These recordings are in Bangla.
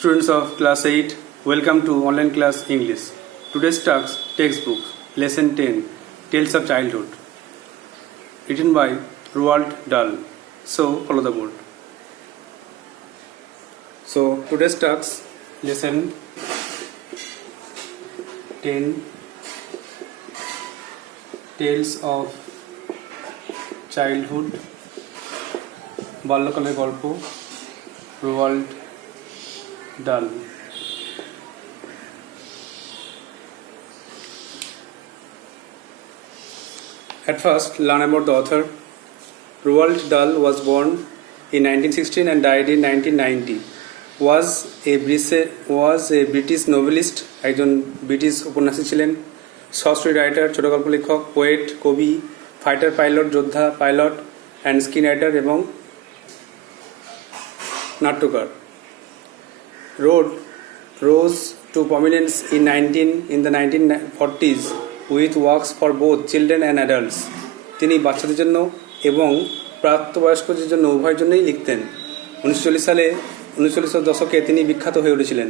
Students of class 8, welcome to online class English. Today's textbook, lesson 10, Tales of Childhood, written by Roald Dahl. So follow the board. So today's text, lesson 10, Tales of Childhood, বাল্যকালের গল্প, Roald Dahl. At first, learn about the author. Roald Dahl was born in 1916 and died in 1990. Was a British novelist, একজন ব্রিটিশ উপন্যাসী ছিলেন, শর্ট স্টোরি রাইটার, ছোট গল্প লেখক, পোয়েট, কবি, ফাইটার পাইলট, যোদ্ধা পাইলট অ্যান্ড স্ক্রিন রাইটার এবং নাট্যকার. Rose to prominence in the 1940s with works for both children and adults. তিনি বাচ্চাদের জন্য এবং প্রাপ্তবয়স্কদের জন্য উভয়ের জন্যই লিখতেন. 1940 দশকে তিনি বিখ্যাত হয়ে উঠেছিলেন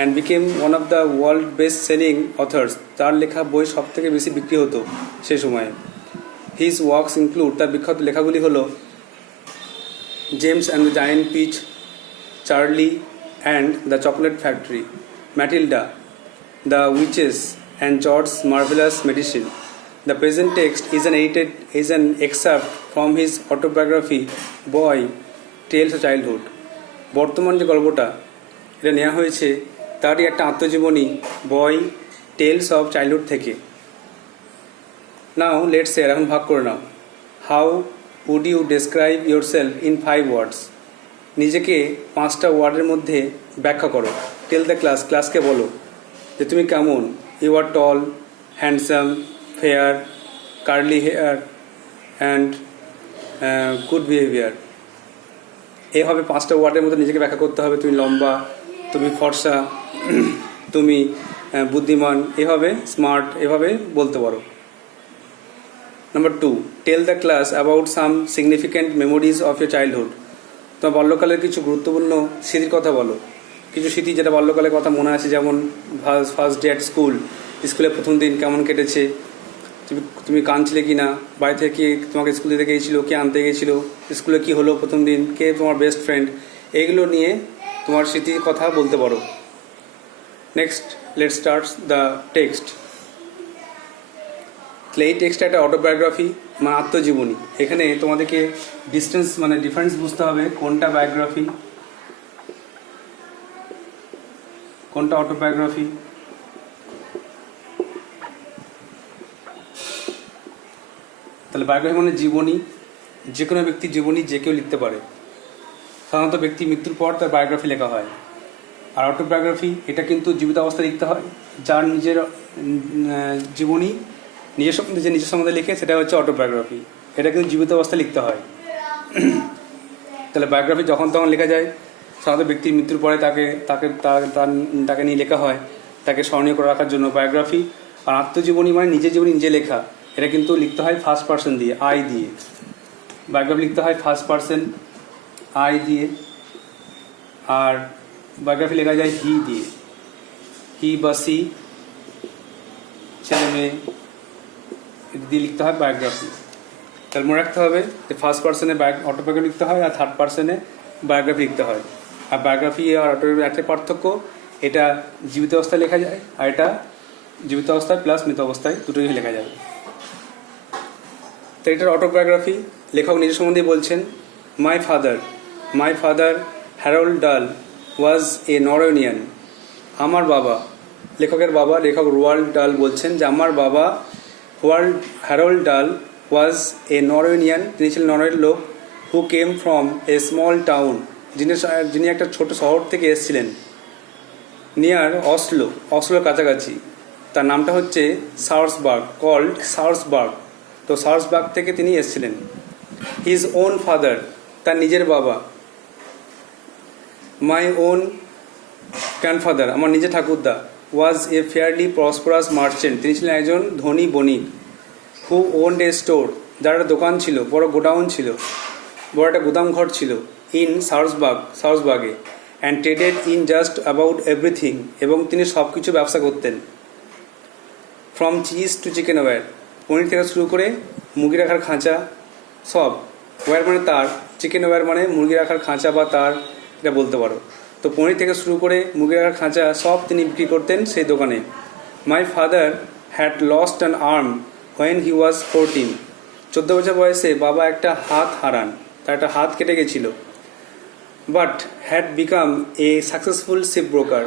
and became one of the world best selling authors. তার লেখা বই সব থেকে বেশি বিক্রি হতো সেই সময়ে. His works include, তার বিখ্যাত লেখাগুলি হলো James and the Giant Peach, Charlie and the Chocolate Factory, Matilda, The Witches and George's Marvelous Medicine. The present text is an excerpt from his autobiography, Boy, Tales of Childhood. বর্তমান যে গল্পটা এটা নেওয়া হয়েছে তারই একটা আত্মজীবনী, বয় টেলস অফ চাইল্ডহুড থেকে. নাও লেটস সে, এখন ভাগ করে নাও. How would you describe yourself in 5 words? নিজেকে 5টা ওয়ার্ডের মধ্যে ব্যাখ্যা করো. টেল দ্য ক্লাসকে বলো যে তুমি কেমন. You are tall, handsome, fair, curly hair and good behaviour. এভাবে 5টা ওয়ার্ডের মধ্যে নিজেকে ব্যাখ্যা করতে হবে. তুমি লম্বা, তুমি ফর্সা, তুমি বুদ্ধিমান, এভাবে স্মার্ট, এভাবে বলতে পারো. Number 2, tell the class about some significant memories of your childhood. তোমার বাল্যকালের কিছু গুরুত্বপূর্ণ স্মৃতির কথা বলো. কিছু স্মৃতি যেটা বাল্যকালের কথা মনে আছে, যেমন ফার্স্ট ডে অ্যাট স্কুলে প্রথম দিন কেমন কেটেছে, তুমি কাঁদছিলে কি না, বাড়ি থেকে কে তোমাকে স্কুল দিতে গিয়েছিল, কে আনতে গিয়েছিল, স্কুলে কি হলো প্রথম দিন, কে তোমার বেস্ট ফ্রেন্ড, এইগুলো নিয়ে তোমার স্মৃতির কথা বলতে পারো. Next, let's start the text. তাহলে এই টেক্সটটা একটা অটোবায়োগ্রাফি, মানে আত্মজীবনী. এখানে তোমাদেরকে ডিফারেন্স বুঝতে হবে, কোনটা বায়োগ্রাফি, কোনটা অটোবায়োগ্রাফি. তাহলে বায়োগ্রাফি মানে জীবনী, যে কোনো ব্যক্তির জীবনী যে কেউ লিখতে পারে. সাধারণত ব্যক্তি মৃত্যুর পর তার বায়োগ্রাফি লেখা হয়. আর অটোবায়োগ্রাফি এটা কিন্তু জীবিত অবস্থায় লিখতে হয়. যার নিজের জীবনী নিজের সম্বন্ধে লিখে সেটা হচ্ছে অটোবায়োগ্রাফি. এটা কিন্তু জীবিত অবস্থায় লিখতে হয়. তাহলে বায়োগ্রাফি যখন তখন লেখা যায়. সাধারণত ব্যক্তির মৃত্যুর পরে তাকে নিয়ে লেখা হয়, তাকে স্মরণীয় করে রাখার জন্য বায়োগ্রাফি. আর আত্মজীবনী মানে নিজের জীবনী নিজে লেখা, এটা কিন্তু লিখতে হয় ফার্স্ট পার্সন দিয়ে, আই দিয়ে. বায়োগ্রাফি লিখতে হয় ফার্স্ট পার্সন, আই দিয়ে. আর বায়োগ্রাফি লেখা যায় হি দিয়ে, হি বা সি, ছেলে মেয়ে দিয়ে লিখতে হয় বায়োগ্রাফি. তাহলে মনে রাখতে হবে যে ফার্স্ট পার্সনে অটোবায়োগ্রাফি লিখতে হয় আর থার্ড পার্সনে বায়োগ্রাফি লিখতে হয়. আর বায়োগ্রাফি আর অটোবায়োগ্রাফি একটা পার্থক্য, এটা জীবিত অবস্থায় লেখা যায় আর এটা জীবিত অবস্থায় প্লাস মৃত অবস্থায় দুটোই লেখা যাবে. তো এটার অটোবায়োগ্রাফি, লেখক নিজের সম্বন্ধে বলছেন, মাই ফাদার হ্যারল্ড ডাল ওয়াজ এ নরওয়েজিয়ান. আমার বাবা, লেখকের বাবা, লেখক রোয়াল্ড ডাল বলছেন যে আমার বাবা হ্যারল্ড ডাল ওয়াজ এ নরওয়েজিয়ান, তিনি ছিলেন নরওয়ের লোক, who came from a small town, যিনি একটা ছোট শহর থেকে এসেছিলেন, নিয়ার অসলোর কাছাকাছি. তার নামটা হচ্ছে সাউর্সবার্গ. তো সাউর্সবার্গ থেকে তিনি এসেছিলেন. হিজ ওন ফাদার, তার নিজের বাবা. মাই ওন গ্র্যান্ডফাদার, আমার নিজের ঠাকুরদা, ওয়াজ এ ফেয়ারলি প্রসপারাস মার্চেন্ট, তিনি ছিলেন একজন ধনী বণিক. হু ওন্ড এ স্টোর, যার একটা দোকান ছিল, বড় গোডাউন ছিল, বড় একটা গুদামঘর ছিল, ইন সাউর্সবার্গে, and traded in just about everything, এবং তিনি সব কিছু ব্যবসা করতেন। From cheese to chicken wire, পনির থেকে শুরু করে মুরগি রাখার খাঁচা সব। ওয়্যার মানে তার, চিকেন ওয়্যার মানে মুরগি রাখার খাঁচা বা তার, এটা বলতে পারো। তো পনির থেকে শুরু করে মুরগি রাখার খাঁচা সব তিনি বিক্রি করতেন সেই দোকানে। My father had lost an arm when he was 14, 14 বছর বয়সে বাবা একটা হাত হারান, তার একটা হাত কেটে গেছিল। But had become a successful ship broker,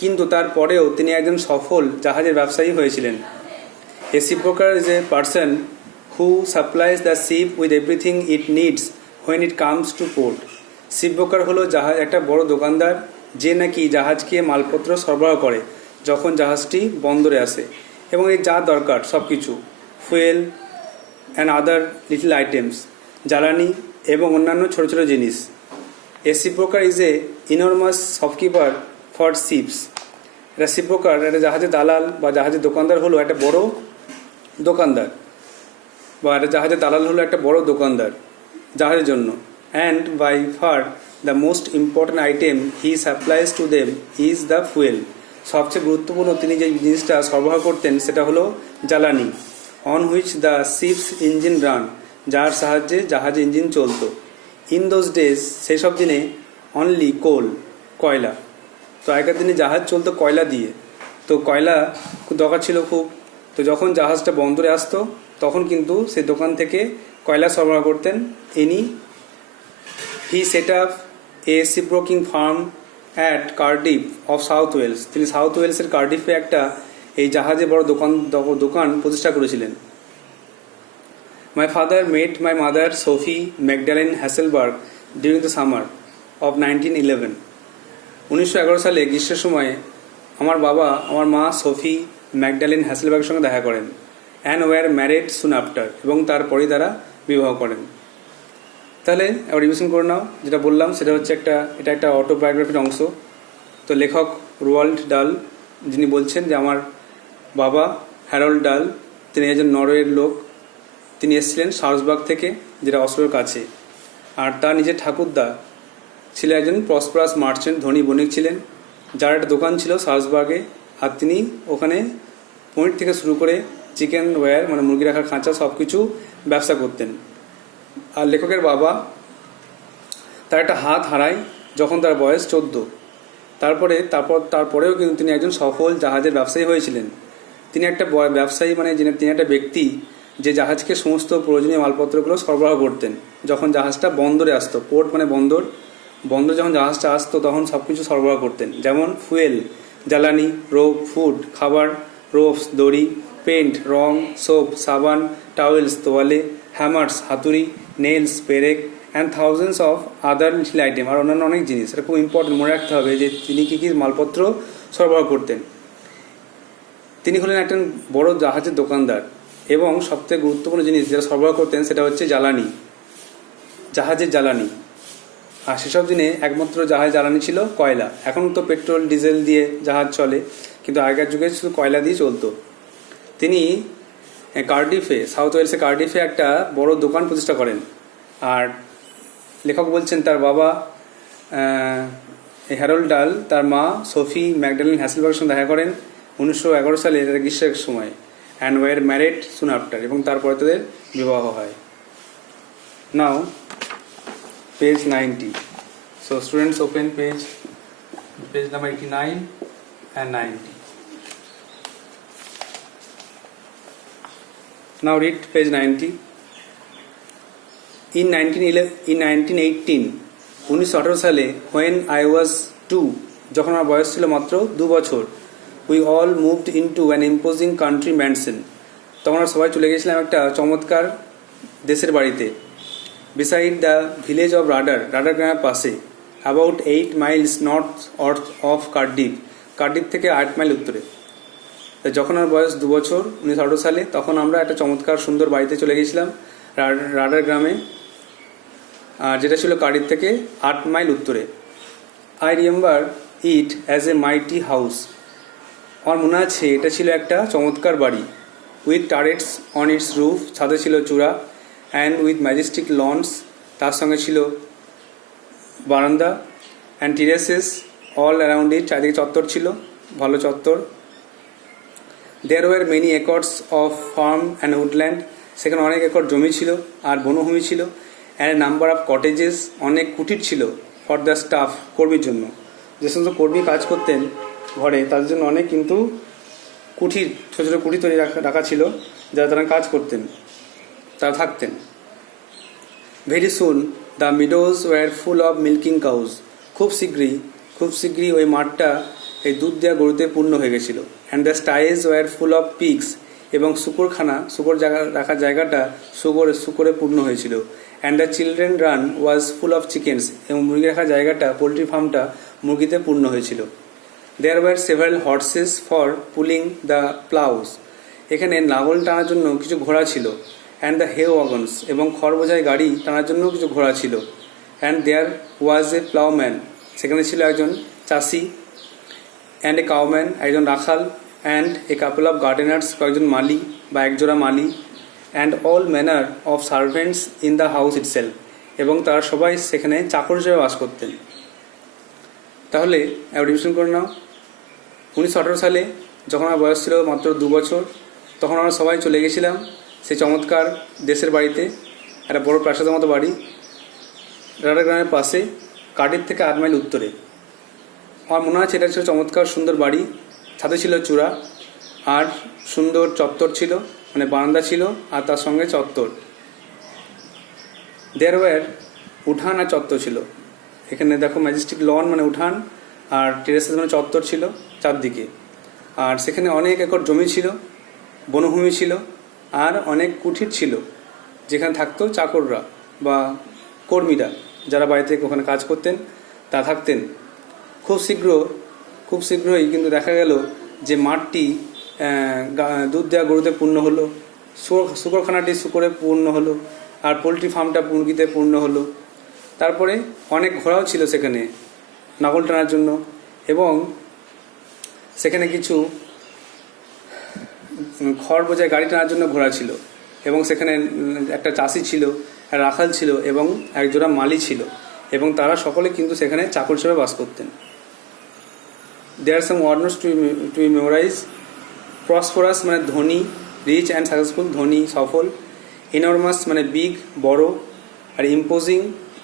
কিন্তু তারপরেও তিনি একজন সফল জাহাজের ব্যবসায়ী হয়েছিলেন। A ship broker is a person who supplies the ship with everything it needs when it comes to port. Ship broker হলো একটা বড় দোকানদার যে নাকি জাহাজকে মালপত্র সরবরাহ করে যখন জাহাজটি বন্দরে আসে, এবং এই যা দরকার সব কিছু, fuel and other little items, জ্বালানি এবং অন্যান্য ছোটো ছোটো জিনিস। এ ship broker is A ইনরমাস shopkeeper for ships. এটা শিপ ব্রোকার, একটা জাহাজের দালাল বা জাহাজের দোকানদার হলো একটা বড় দোকানদার, বা একটা জাহাজের দালাল হলো একটা বড় দোকানদার জাহাজের জন্য। And by far the most important item he supplies to them is the fuel. সবচেয়ে গুরুত্বপূর্ণ তিনি যে জিনিসটা সরবরাহ করতেন সেটা হলো জ্বালানি। On which the ships engine run, যার সাহায্যে জাহাজের ইঞ্জিন চলতো। ইন দোজ ডেজ, সেই সব দিনে, অনলি কোল, কয়লা। তো আগেকার দিনে জাহাজ চলতো কয়লা দিয়ে, তো কয়লা খুব দরকার ছিল খুব। তো যখন জাহাজটা বন্দরে আসতো তখন কিন্তু সেই দোকান থেকে কয়লা সরবরাহ করতেন ইনি। He set up a ship broking firm at Cardiff of south Wales. তিনি সাউথ ওয়েলসের কার্ডিফে একটা এই জাহাজে বড় দোকান প্রতিষ্ঠা করেছিলেন। My father met my mother Sophie Magdalene Hasselberg during the summer of 1911। 1911 সালে গ্রীষ্মের সময়ে আমার বাবা আমার মা সোফি ম্যাকডালেন হ্যাসেলবার্গের সঙ্গে দেখা করেন। And were married soon after, এবং তারপরেই তারা বিবাহ করেন। তাহলে আবার রিভিশন করে নাও, যেটা বললাম সেটা হচ্ছে এটা একটা অটোবায়োগ্রাফির অংশ। তো লেখক রোয়াল্ড ডাল, যিনি বলছেন যে আমার বাবা হ্যারল্ড ডাল, তিনি একজন নরওয়ের লোক। তিনি এসেছিলেন সার্সবার্গ থেকে, যেটা অসলোর কাছে। আর তার নিজের ঠাকুরদা ছিলেন একজন প্রসপারাস মার্চেন্ট, ধনী বণিক ছিলেন, যার একটা দোকান ছিল সার্সবার্গে। আর তিনি ওখানে পনির থেকে শুরু করে চিকেন ওয়্যার মানে মুরগি রাখার খাঁচা সব কিছু ব্যবসা করতেন। আর লেখকের বাবা তার একটা হাত হারায় যখন তার বয়স 14। তারপরেও কিন্তু তিনি একজন সফল জাহাজের ব্যবসায়ী হয়েছিলেন। তিনি একটা ব্যবসায়ী মানে তিনি একটা ব্যক্তি যে জাহাজকে সমস্ত প্রয়োজনীয় মালপত্রগুলো সরবরাহ করতেন যখন জাহাজটা বন্দরে আসতো। পোর্ট মানে বন্দর, বন্দরে যখন জাহাজটা আসতো তখন সব কিছু সরবরাহ করতেন। যেমন ফুয়েল, জ্বালানি, রোপ, ফুড, খাবার, রোপস, দড়ি, পেন্ট, রং, সোপ, সাবান, টাওয়েলস, তোয়ালে, হ্যামার্স, হাতুড়ি, নেলস, পেরেক and thousands of other little item, আর অন্যান্য অনেক জিনিস। এটা খুব ইম্পর্টেন্ট, মনে রাখতে হবে যে তিনি কী কী মালপত্র সরবরাহ করতেন। তিনি হলেন একজন বড় জাহাজের দোকানদার, এবং সবথেকে গুরুত্বপূর্ণ জিনিস যেটা সরবরাহ করতেন সেটা হচ্ছে জ্বালানি, জাহাজের জ্বালানি। আর সেসব দিনে একমাত্র জাহাজ জ্বালানি ছিল কয়লা। এখন তো পেট্রোল ডিজেল দিয়ে জাহাজ চলে, কিন্তু আগেকার যুগে শুধু কয়লা দিয়ে চলতো। তিনি কার্ডিফে, সাউথ ওয়েলসে কার্ডিফে একটা বড় দোকান প্রতিষ্ঠা করেন। আর লেখক বলছেন তার বাবা হ্যারল্ড ডাল তার মা সোফি ম্যাকডালেন হ্যাসেলবার্গের সঙ্গে দেখা করেন 1911 সালে, এটা গ্রীষ্মের সময়। And were married soon after, এবং তারপরে তাদের বিবাহ হয়। নাও page 90. So students open page number 89 and 90. Now read page 90. In 1918, 1918 সালে, when I was 2, যখন আমার বয়স ছিল মাত্র 2 বছর, we all moved into an imposing country mansion. তখন আমরা সবাই চলে গেছিলাম একটা চমৎকার দেশের বাড়িতে। beside the village of radar গ্রামের পাশে, about 8 miles north of Cardiff থেকে 8 মাইল উত্তরে। যখন আমার বয়স 2 বছর 1918 সালে, তখন আমরা একটা চমৎকার সুন্দর বাড়িতে চলে গেছিলাম রাডার গ্রামে, যেটা ছিল কার্ডিফ থেকে 8 মাইল উত্তরে। I remember it as a mighty house, আমার মনে আছে এটা ছিল একটা চমৎকার বাড়ি। With turrets on its roof, ছাদে ছিল চূড়া। অ্যান্ড উইথ ম্যাজেস্টিক লন্স, তার সঙ্গে ছিল বারান্দা। And terraces all around it, চারিদিকে চত্বর ছিল, ভালো চত্বর। There were many acres of farm and woodland, সেখানে অনেক একর জমি ছিল আর বনভূমি ছিল। অ্যান্ড নাম্বার অফ কটেজেস, অনেক কুটির ছিল, ফর দ্য স্টাফ, কর্মীর জন্য। যে সমস্ত কর্মী কাজ করতেন ঘরে তাদের জন্য অনেক কিন্তু কুঠির, ছোটো ছোটো কুঠির তৈরি রাখা ছিল, যারা তারা কাজ করতেন, তারা থাকতেন। Very soon the meadows were full of milking cows, খুব শীঘ্রই ওই মাঠটা এই দুধ দেওয়া গরুতে পূর্ণ হয়ে গেছিলো। And the sties were full of pigs, এবং শুকর রাখার জায়গাটা শুকরে পূর্ণ হয়েছিল। And the children run was full of chickens, এবং মুরগি রাখার জায়গাটা, পোলট্রি ফার্মটা মুরগিতে পূর্ণ হয়েছিল। There were several horses for pulling the ploughs, এখানে লাঙল টানার জন্য কিছু ঘোড়া ছিল। অ্যান্ড দ্য হে ওয়াগনস, এবং খড় বোঝাই গাড়ি টানার জন্য কিছু ঘোড়া ছিল। অ্যান্ড দেয়ার ওয়াজ এ প্লাউম্যান, সেখানে ছিল একজন চাষি। অ্যান্ড এ কাউম্যান, একজন রাখাল। অ্যান্ড এ কাপল অফ গার্ডেনার্স, কয়েকজন মালি বা একজোড়া মালি। And all manner of servants in the house itself, এবং তারা সবাই সেখানে চাকর হিসেবে বাস করতেন। তাহলে রিভিশন করে নাও। 1918 সালে যখন আমার বয়স ছিল মাত্র 2 বছর, তখন আমরা সবাই চলে গেছিলাম সেই চমৎকার দেশের বাড়িতে, একটা বড় প্রাসাদের মতো বাড়ি, রাডার গ্রামের পাশে, কার্ডিফ থেকে 8 মাইল উত্তরে। আমার মনে আছে এটা ছিল চমৎকার সুন্দর বাড়ি, ছাদে ছিল চূড়া, আর সুন্দর চত্বর ছিল, মানে বারান্দা ছিল, আর তার সঙ্গে চত্বর। দেয়ার ওয়ার, উঠান আর চত্বর ছিল। এখানে দেখো ম্যাজেস্টিক লন মানে উঠান, আর টেরেসেস মানে চত্বর ছিল চারদিকে। আর সেখানে অনেক একর জমি ছিল, বনভূমি ছিল, আর অনেক কুঠির ছিল, যেখানে থাকতো চাকররা বা কর্মীরা, যারা বাড়িতে ওখানে কাজ করতেন তা থাকতেন। খুব শীঘ্রই কিন্তু দেখা গেল যে মাঠটি দুধ দেওয়া গরুতে পূর্ণ হলো, শুকরখানাটি শুকরে পূর্ণ হলো, আর পোলট্রি ফার্মটা মুরগিতে পূর্ণ হলো। তারপরে অনেক ঘোড়াও ছিল সেখানে লাঙল টানার জন্য, এবং সেখানে কিছু খড় বোঝায় গাড়ি টানার জন্য ঘোড়া ছিল, এবং সেখানে একটা চাষি ছিল, রাখাল ছিল, এবং একজোড়া মালি ছিল, এবং তারা সকলে কিন্তু সেখানে চাকর হিসেবে বাস করতেন। দেয়ার সাম ওয়ার্ডস টু মেমোরাইজ। প্রসপোরাস মানে ধনী, রিচ অ্যান্ড সাকসেসফুল, ধনী সফল। ইনরমাস মানে বিগ, বড়, আর ইম্পোজিং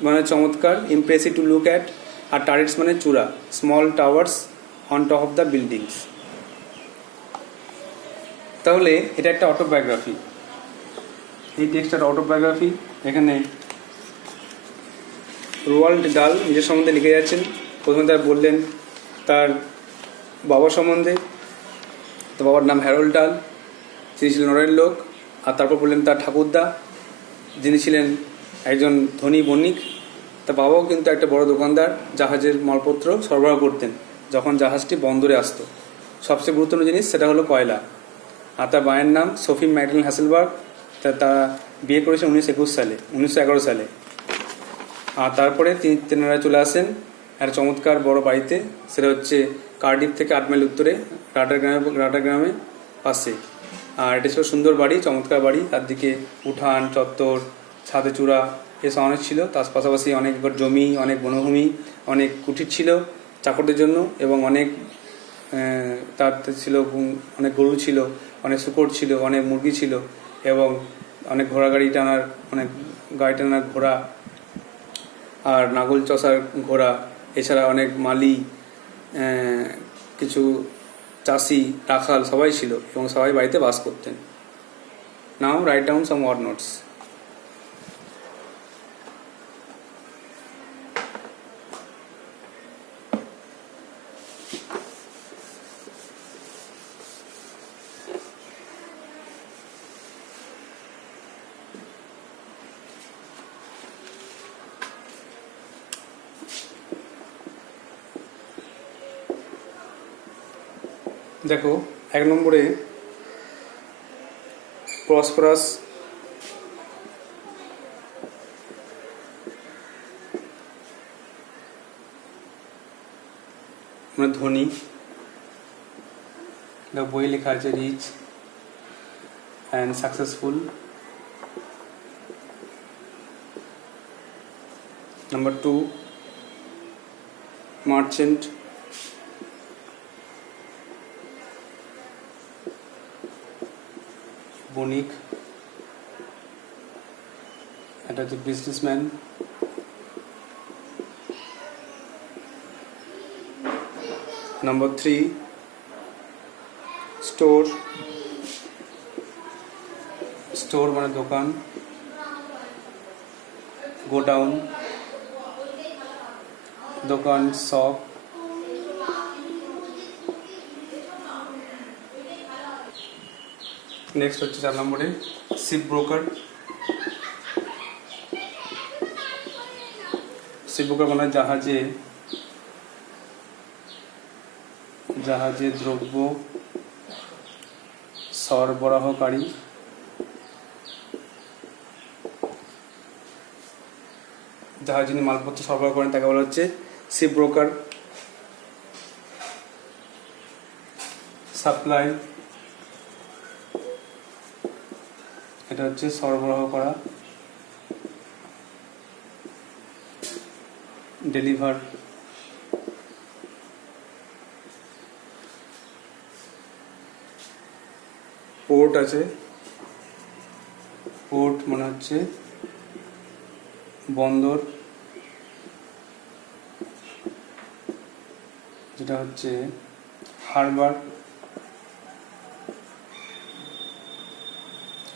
মানে চমৎকার, ইমপ্রেসিভ টু লুক অ্যাট। আর টারেটস মানে চূড়া, small towers on top of the buildings. তাহলে এটা একটা অটোবায়োগ্রাফি, এই টেক্সটটা অটোবায়োগ্রাফি। এখানে রোয়াল্ড ডাল নিজের সম্বন্ধে লিখে যাচ্ছেন। প্রথমে তার বললেন তার বাবা সম্বন্ধে, তো বাবার নাম হ্যারল্ড ডাল, তিনি ছিলেন নরের লোক। আর তারপর বললেন তার ঠাকুরদা, যিনি ছিলেন একজন ধনী বণিক। তার বাবাও কিন্তু একটা বড় দোকানদার, জাহাজের মালপত্র সরবরাহ করতেন যখন জাহাজটি বন্দরে আসতো। সবচেয়ে গুরুত্বপূর্ণ জিনিস সেটা হলো কয়লা। আর তার মায়ের নাম সোফি ম্যাকডেন হ্যাসেলবার্গ, তারা বিয়ে করেছেন 1911 সালে। আর তারপরে তেনারা চলে আসেন একটা চমৎকার বড় বাড়িতে, সেটা হচ্ছে কার্ডিফ থেকে 8 মাইল উত্তরে রাডার গ্রামে পাশে। আর এটা ছিল সুন্দর বাড়ি, চমৎকার বাড়ি, তার দিকে উঠান, চত্বর, ছাদে চূড়া, এসব অনেক ছিল। তার পাশাপাশি অনেক জমি, অনেক বনভূমি, অনেক কুঠির ছিল চাকরদের জন্য, এবং অনেক তার ছিল অনেক গরু ছিল, অনেক শূকর ছিল, অনেক মুরগি ছিল, এবং অনেক গাড়ি টানার ঘোড়া, আর নাগল চষার ঘোড়া, এছাড়া অনেক মালি, কিছু চাষি, রাখাল সবাই ছিল, এবং সবাই বাড়িতে বাস করতেন। Now write down some word notes. দেখো 1 নম্বরে প্রসপারাস, মানে ধনী, বই লেখা আছে rich and successful. Number 2 merchant, বণিক, এটা হচ্ছে বিজনেসম্যান, নাম্বার 3 স্টোর, স্টোর মানে দোকান, গোডাউন, দোকান, শপ। নেক্সট হচ্ছে 4 নম্বরে শিপ ব্রোকার। শিপ ব্রোকার মানে জাহাজে দ্রব্য সরবরাহকারী, জাহাজ যিনি মালপত্র সরবরাহ করেন তাকে বলা হচ্ছে শিপ ব্রোকার। সাপ্লাই, এটা হচ্ছে সরবরাহ করা। ডেলিভার, পোর্ট আছে, পোর্ট মানে হচ্ছে বন্দর, যেটা হচ্ছে হারবার,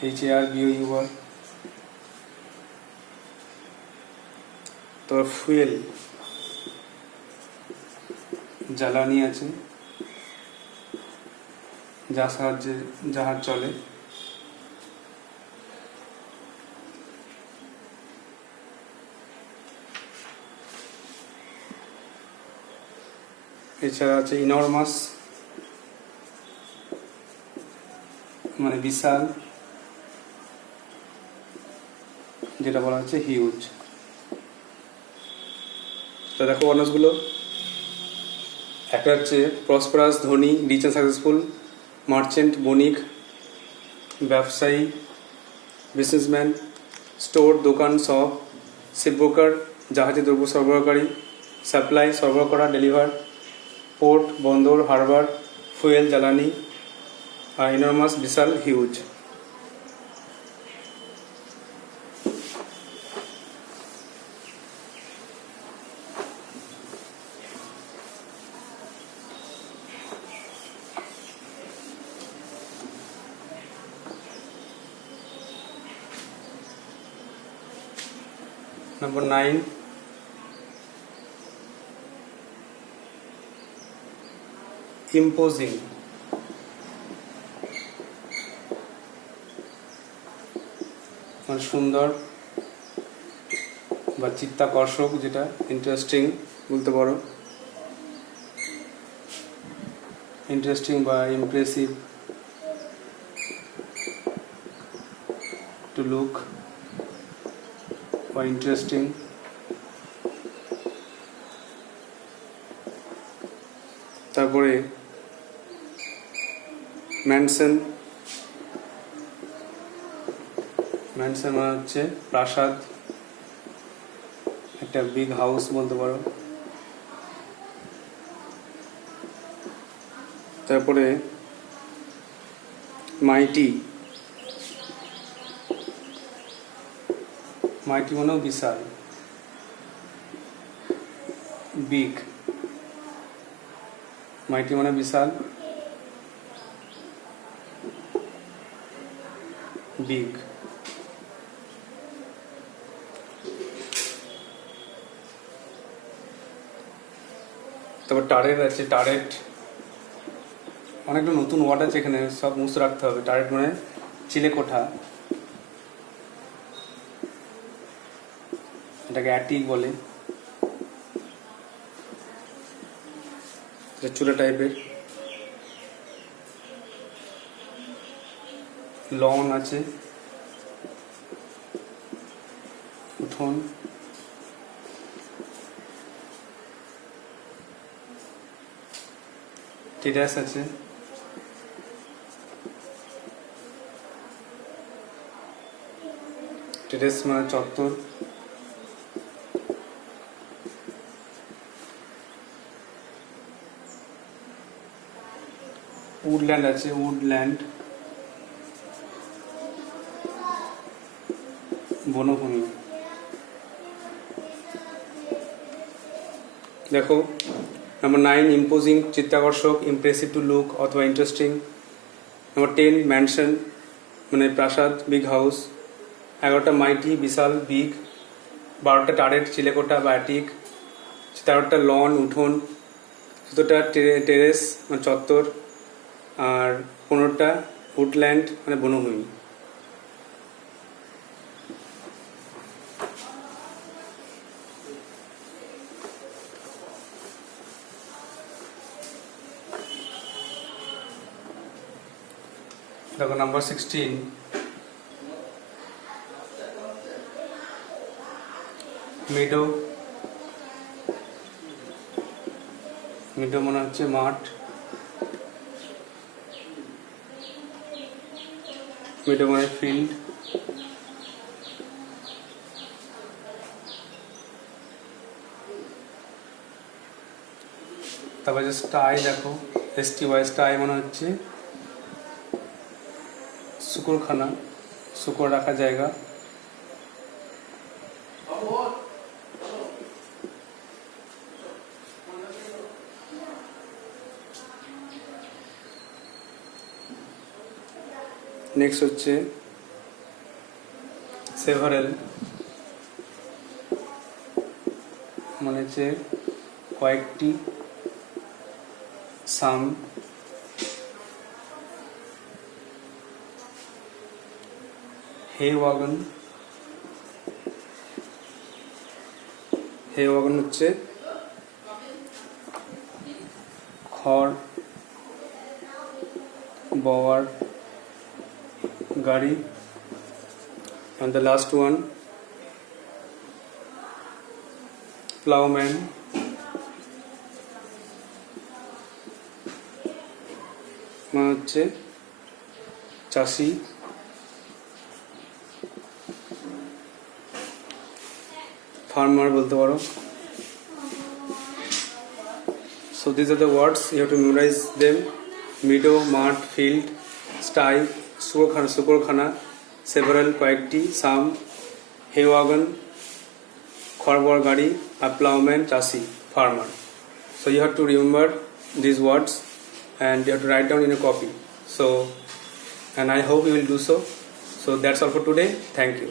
HARBOUR। তো ফুয়েল, জ্বালানি আছে, যার সাহায্যে জাহাজ চলে। এছাড়া আছে ইনরমাস মানে বিশাল, যেটা বলা হচ্ছে হিউজ। তো দেখো অনার্সগুলো, একটা হচ্ছে প্রসপারাস ধনী, রিচ অ্যান্ড সাকসেসফুল, মার্চেন্ট বণিক, ব্যবসায়ী বিজনেসম্যান, স্টোর দোকান শপ, শিপ ব্রোকার জাহাজে দ্রব্য সরবরাহকারী, সাপ্লাই সরবরাহ করা ডেলিভার, পোর্ট বন্দর হারবার, ফুয়েল জ্বালানি, আর ইনরমাস বিশাল হিউজ। Number 9, imposing মানে সুন্দর বা চিত্তাকর্ষক, যেটা ইন্টারেস্টিং বলতে পারো, ইন্টারেস্টিং বা ইমপ্রেসিভ, টু লুক বা ইন্টারেস্টিং। তারপরে ম্যানসন, ম্যানসন মানে হচ্ছে প্রাসাদ, একটা বিগ হাউস বলতে পারো। তারপরে মাইটি, মাইটি মানেও বিশাল, বিগ, মাইটি মানে বিশাল, বিগ। তারপর টারেট আছে, টারেট অনেকটা নতুন ওয়ার্ড আছে এখানে, সব মুছে রাখতে হবে। টারেট মানে চিলে কোঠা, এটাকে অ্যাটিক বলে, চুলা টাইপের। লন আছে, উঠোন। টেরাস আছে, টেরেস মানে চত্বর। উডল্যান্ড আছে, উডল্যান্ড বনভূমি। দেখো নাম্বার 9 ইম্পোজিং চিত্তাকর্ষক, ইমপ্রেসিভ টু লুক অথবা ইন্টারেস্টিং। নাম্বার 10 ম্যানশন মানে প্রাসাদ, বিগ হাউস। 11টা মাইটি বিশাল, বিগ। 12টা টারেট চিলেকোঠা বা অ্যাটিক। 13টা লন উঠোন। 14টা টেরেস মানে চত্বর। আর 15টা উডল্যান্ড মানে বনভূমি। দেখো নাম্বার 16 মিডো। মিডো মনে হচ্ছে মাঠ। মিডো মানে ফিল্ড। তারপর যে স্টাই, দেখো STY স্টাই মনে হচ্ছে শুকুরখানা, শুকুর রাখার জায়গা। নেক্সট হচ্ছে সেভারেল মানে হচ্ছে কয়েকটি, সাম। হে ওয়াগন, হে ওয়াগন হচ্ছে খড় বওয়ার গাড়ি। and the last one plowman মানে হচ্ছে চাষি। ফার্মার বলতে পারো। so these are the words you have to memorize them: meadow মাঠ, field, sty শুকরখানা, several কয়েকটি, some, hay wagon খড় বওয়ার গাড়ি, আর plowman চাষি, farmer. So you have to remember these words and you have to write down in a copy. So and I hope you will do so. So that's all for today. Thank you.